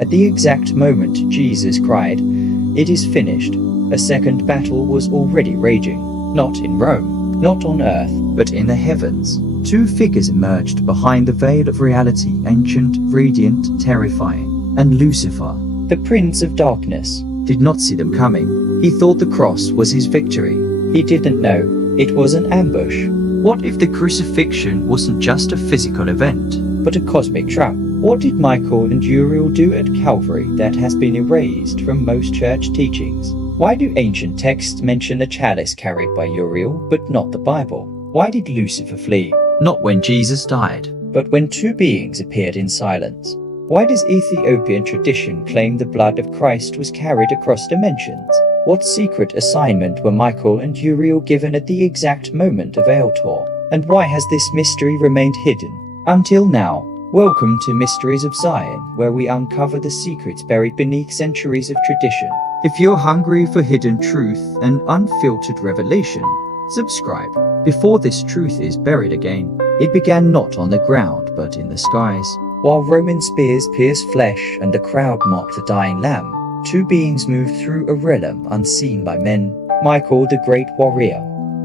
At the exact moment Jesus cried, "It is finished," a second battle was already raging, not in Rome, not on earth, but in the heavens. Two figures emerged behind the veil of reality, ancient, radiant, terrifying, and Lucifer, the Prince of Darkness, did not see them coming. He thought the cross was his victory. He didn't know it was an ambush. What if the crucifixion wasn't just a physical event, but a cosmic trap? What did Michael and Uriel do at Calvary that has been erased from most church teachings? Why do ancient texts mention the chalice carried by Uriel, but not the Bible? Why did Lucifer flee? Not when Jesus died, but when two beings appeared in silence. Why does Ethiopian tradition claim the blood of Christ was carried across dimensions? What secret assignment were Michael and Uriel given at the exact moment of Eltor? And why has this mystery remained hidden until now? Welcome to Mysteries of Zion, where we uncover the secrets buried beneath centuries of tradition. If you're hungry for hidden truth and unfiltered revelation, subscribe. Before this truth is buried again, it began not on the ground but in the skies. While Roman spears pierced flesh and a crowd mocked the dying lamb, two beings moved through a realm unseen by men. Michael, the great warrior,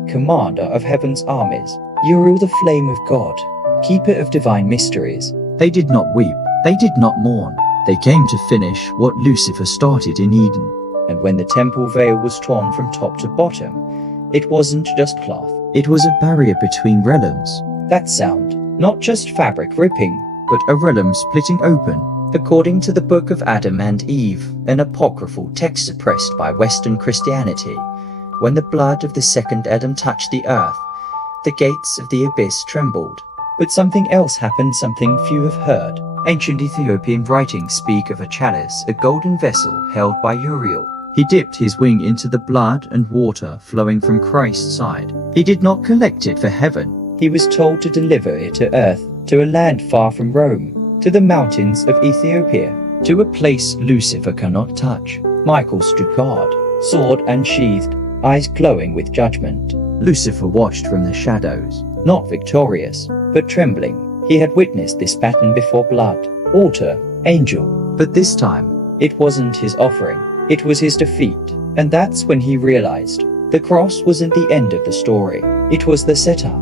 commander of heaven's armies. Uriel, the flame of God, keeper of divine mysteries. They did not weep, they did not mourn. They came to finish what Lucifer started in Eden. And when the temple veil was torn from top to bottom, it wasn't just cloth, it was a barrier between realms. That sound, not just fabric ripping, but a realm splitting open. According to the Book of Adam and Eve, an apocryphal text suppressed by Western Christianity, when the blood of the second Adam touched the earth, the gates of the abyss trembled. But something else happened, something few have heard. Ancient Ethiopian writings speak of a chalice, a golden vessel held by Uriel. He dipped his wing into the blood and water flowing from Christ's side. He did not collect it for heaven. He was told to deliver it to earth, to a land far from Rome, to the mountains of Ethiopia, to a place Lucifer cannot touch. Michael stood guard, sword unsheathed, eyes glowing with judgment. Lucifer watched from the shadows, not victorious, but trembling. He had witnessed this pattern before: blood, altar, angel. But this time, it wasn't his offering, it was his defeat. And that's when he realized the cross wasn't the end of the story, it was the setup.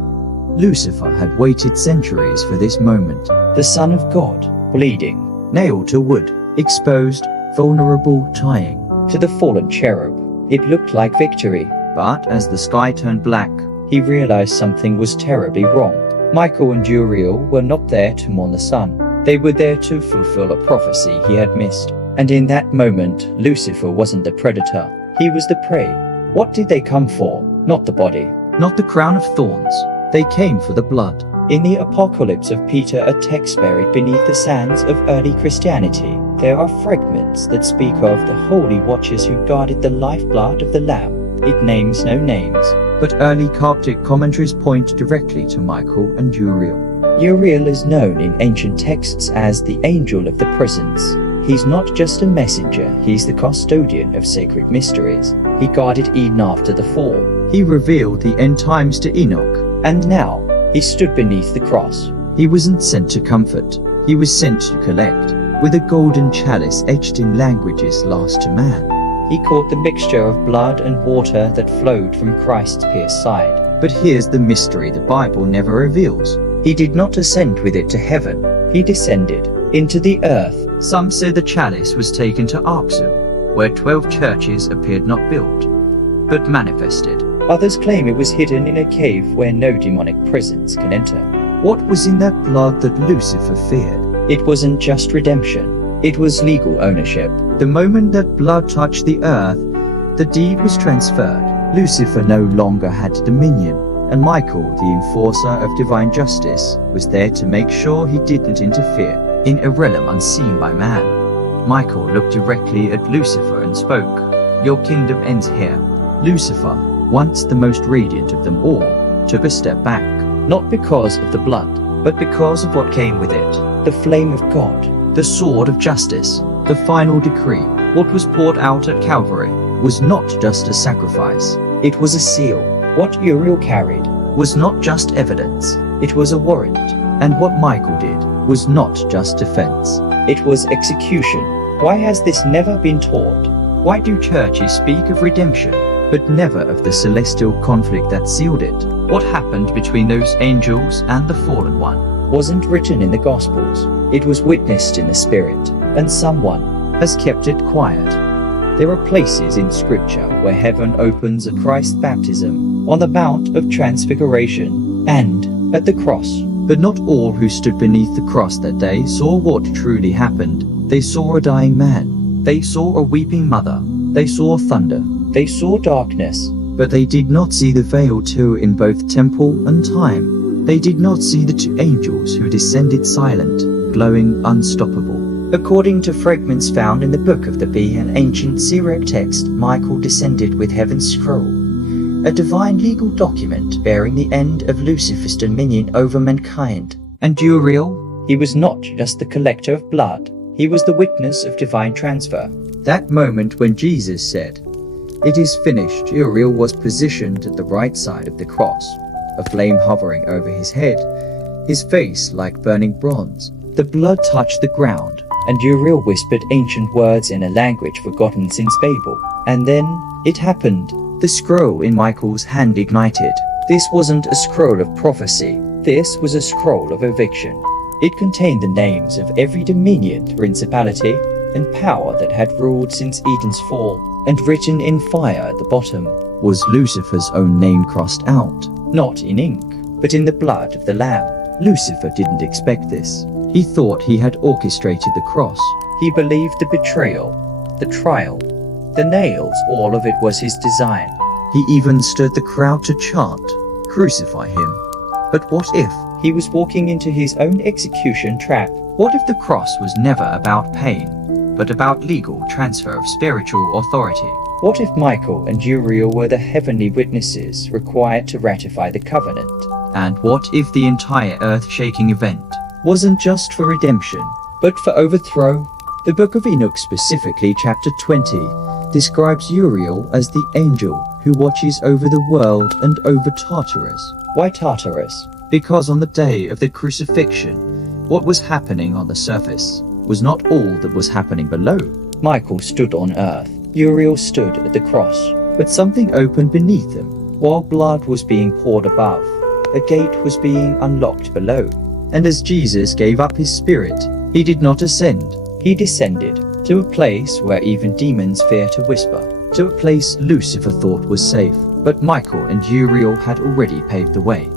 Lucifer had waited centuries for this moment. The Son of God, bleeding, nailed to wood, exposed, vulnerable, tying to the fallen cherub. It looked like victory, but as the sky turned black, he realized something was terribly wrong. Michael and Uriel were not there to mourn the sun. They were there to fulfill a prophecy he had missed. And in that moment, Lucifer wasn't the predator, he was the prey. What did they come for? Not the body, not the crown of thorns. They came for the blood. In the Apocalypse of Peter, a text buried beneath the sands of early Christianity, there are fragments that speak of the holy watchers who guarded the lifeblood of the Lamb. It names no names, but early Coptic commentaries point directly to Michael and Uriel. Uriel is known in ancient texts as the angel of the presence. He's not just a messenger, he's the custodian of sacred mysteries. He guarded Eden after the fall. He revealed the end times to Enoch. And now, he stood beneath the cross. He wasn't sent to comfort, he was sent to collect, with a golden chalice etched in languages lost to man. He caught the mixture of blood and water that flowed from Christ's pierced side. But here's the mystery the Bible never reveals. He did not ascend with it to heaven, he descended into the earth. Some say the chalice was taken to Archangel, where 12 churches appeared not built, but manifested. Others claim it was hidden in a cave where no demonic presence can enter. What was in that blood that Lucifer feared? It wasn't just redemption, it was legal ownership. The moment that blood touched the earth, the deed was transferred. Lucifer no longer had dominion, and Michael, the enforcer of divine justice, was there to make sure he didn't interfere in a realm unseen by man. Michael looked directly at Lucifer and spoke, "Your kingdom ends here." Lucifer, once the most radiant of them all, took a step back, not because of the blood, but because of what came with it. The flame of God, the sword of justice, the final decree. What was poured out at Calvary was not just a sacrifice, it was a seal. What Uriel carried was not just evidence, it was a warrant. And what Michael did was not just defense, it was execution. Why has this never been taught? Why do churches speak of redemption, but never of the celestial conflict that sealed it? What happened between those angels and the fallen one wasn't written in the Gospels. It was witnessed in the Spirit, and someone has kept it quiet. There are places in Scripture where heaven opens at Christ's baptism, on the Mount of Transfiguration, and at the cross. But not all who stood beneath the cross that day saw what truly happened. They saw a dying man. They saw a weeping mother. They saw thunder. They saw darkness. But they did not see the veil too in both temple and time. They did not see the two angels who descended silent, glowing unstoppable. According to fragments found in the Book of the Bee, an ancient Syriac text, Michael descended with heaven's scroll, a divine legal document bearing the end of Lucifer's dominion over mankind. And Uriel, he was not just the collector of blood, he was the witness of divine transfer. That moment when Jesus said, "It is finished," Uriel was positioned at the right side of the cross, a flame hovering over his head, his face like burning bronze. The blood touched the ground, and Uriel whispered ancient words in a language forgotten since Babel. And then it happened. The scroll in Michael's hand ignited. This wasn't a scroll of prophecy. This was a scroll of eviction. It contained the names of every dominion, principality, and power that had ruled since Eden's fall, and written in fire at the bottom was Lucifer's own name crossed out, not in ink, but in the blood of the Lamb. Lucifer didn't expect this. He thought he had orchestrated the cross. He believed the betrayal, the trial, the nails, all of it was his design. He even stirred the crowd to chant, "Crucify him." But what if he was walking into his own execution trap? What if the cross was never about pain, but about legal transfer of spiritual authority? What if Michael and Uriel were the heavenly witnesses required to ratify the covenant? And what if the entire earth-shaking event wasn't just for redemption, but for overthrow? The Book of Enoch, specifically chapter 20, describes Uriel as the angel who watches over the world and over Tartarus. Why Tartarus? Because on the day of the crucifixion, what was happening on the surface was not all that was happening below. Michael stood on earth. Uriel stood at the cross. But something opened beneath them. While blood was being poured above, a gate was being unlocked below. And as Jesus gave up his spirit, he did not ascend. He descended to a place where even demons fear to whisper, to a place Lucifer thought was safe. But Michael and Uriel had already paved the way.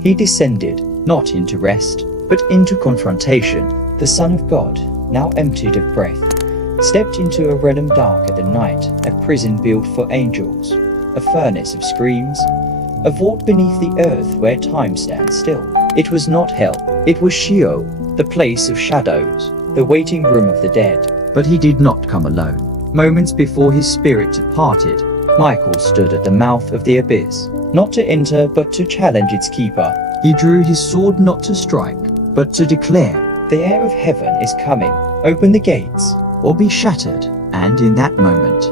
He descended, not into rest, but into confrontation. The Son of God, now emptied of breath, stepped into a realm darker than night, a prison built for angels, a furnace of screams, a vault beneath the earth where time stands still. It was not hell, it was Sheol, the place of shadows, the waiting room of the dead. But he did not come alone. Moments before his spirit departed, Michael stood at the mouth of the abyss, not to enter but to challenge its keeper. He drew his sword not to strike, but to declare, "The heir of heaven is coming. Open the gates, or be shattered." And in that moment,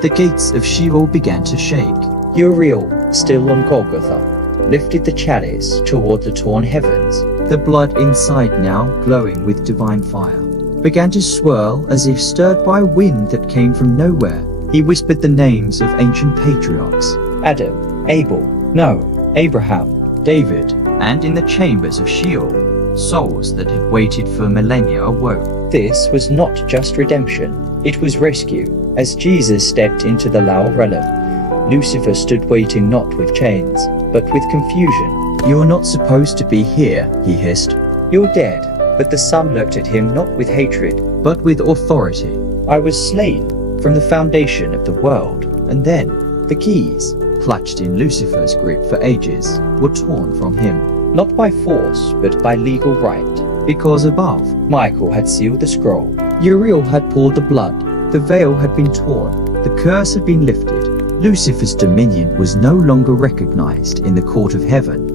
the gates of Sheol began to shake. Uriel, still on Golgotha, lifted the chalice toward the torn heavens. The blood inside, now glowing with divine fire, began to swirl as if stirred by a wind that came from nowhere. He whispered the names of ancient patriarchs: Adam, Abel, Noah, Abraham, David, and in the chambers of Sheol, souls that had waited for millennia awoke. This was not just redemption, it was rescue. As Jesus stepped into the lower realm, Lucifer stood waiting, not with chains, but with confusion. "You're not supposed to be here," he hissed. "You're dead." But the Son looked at him not with hatred, but with authority. "I was slain from the foundation of the world." And then, the keys, clutched in Lucifer's grip for ages, were torn from him. Not by force, but by legal right. Because above, Michael had sealed the scroll. Uriel had poured the blood. The veil had been torn. The curse had been lifted. Lucifer's dominion was no longer recognized in the court of heaven.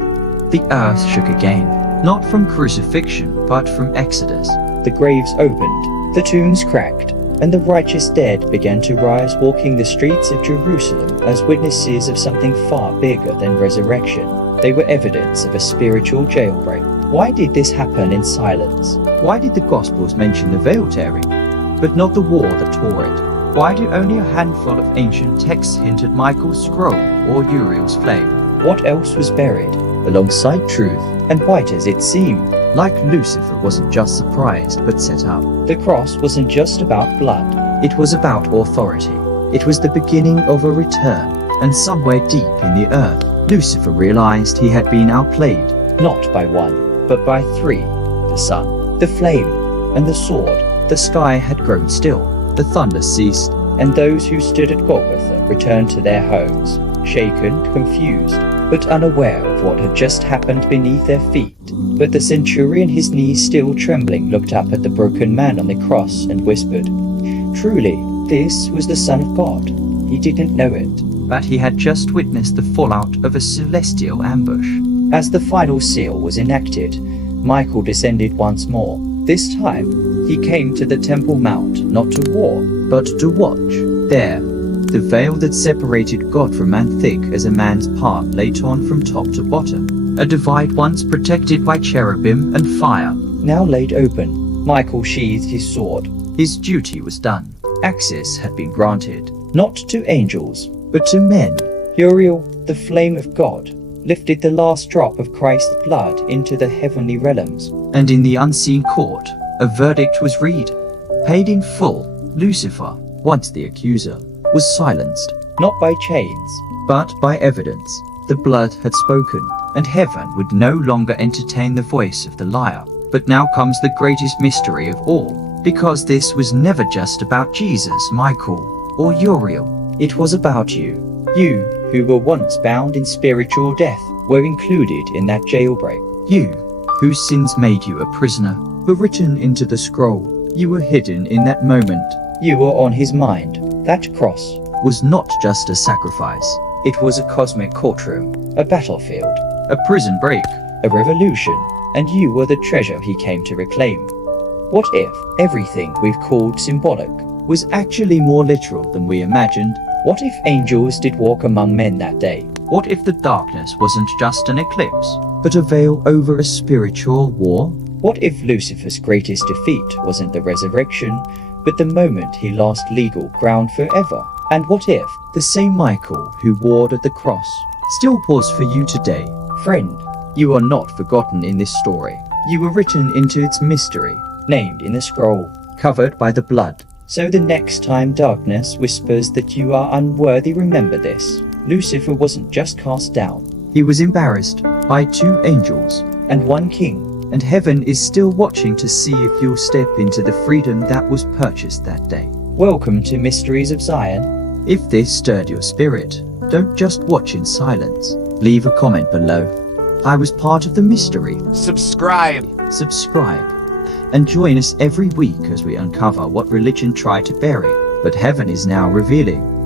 The earth shook again, not from crucifixion, but from Exodus. The graves opened, the tombs cracked, and the righteous dead began to rise, walking the streets of Jerusalem as witnesses of something far bigger than resurrection. They were evidence of a spiritual jailbreak. Why did this happen in silence? Why did the Gospels mention the veil tearing? but not the war that tore it. Why do only a handful of ancient texts hint at Michael's scroll or Uriel's flame? What else was buried alongside truth, and why does it seem like Lucifer wasn't just surprised but set up? The cross wasn't just about blood, it was about authority. It was the beginning of a return, and somewhere deep in the earth, Lucifer realized he had been outplayed, not by one, but by three: the sun, the flame, and the sword. The sky had grown still, the thunder ceased, and those who stood at Golgotha returned to their homes, shaken, confused, but unaware of what had just happened beneath their feet. But the centurion, his knees still trembling, looked up at the broken man on the cross and whispered, "Truly, this was the Son of God." He didn't know it, but he had just witnessed the fallout of a celestial ambush. As the final seal was enacted, Michael descended once more. This time, he came to the Temple Mount not to war, but to watch. There, the veil that separated God from man, thick as a man's palm, lay torn from top to bottom. A divide once protected by cherubim and fire, now laid open. Michael sheathed his sword. His duty was done. Access had been granted, not to angels, but to men. Uriel, the flame of God, lifted the last drop of Christ's blood into the heavenly realms. And in the unseen court, a verdict was read. Paid in full, Lucifer, once the accuser, was silenced, not by chains, but by evidence. The blood had spoken, and heaven would no longer entertain the voice of the liar. But now comes the greatest mystery of all, because this was never just about Jesus, Michael, or Uriel. It was about you. You, who were once bound in spiritual death, were included in that jailbreak. You, whose sins made you a prisoner, were written into the scroll. You were hidden in that moment. You were on his mind. That cross was not just a sacrifice. It was a cosmic courtroom, a battlefield, a prison break, a revolution, and you were the treasure he came to reclaim. What if everything we've called symbolic was actually more literal than we imagined? What if angels did walk among men that day? What if the darkness wasn't just an eclipse, but a veil over a spiritual war? What if Lucifer's greatest defeat wasn't the resurrection, but the moment he lost legal ground forever? And what if the same Michael who warred at the cross still wars for you today? Friend, you are not forgotten in this story. You were written into its mystery, named in the scroll, covered by the blood. So the next time darkness whispers that you are unworthy, remember this. Lucifer wasn't just cast down. He was embarrassed by 2 angels and 1 king. And heaven is still watching to see if you'll step into the freedom that was purchased that day. Welcome to Mysteries of Zion. If this stirred your spirit, don't just watch in silence. Leave a comment below. I was part of the mystery. Subscribe. And join us every week as we uncover what religion tried to bury, but heaven is now revealing.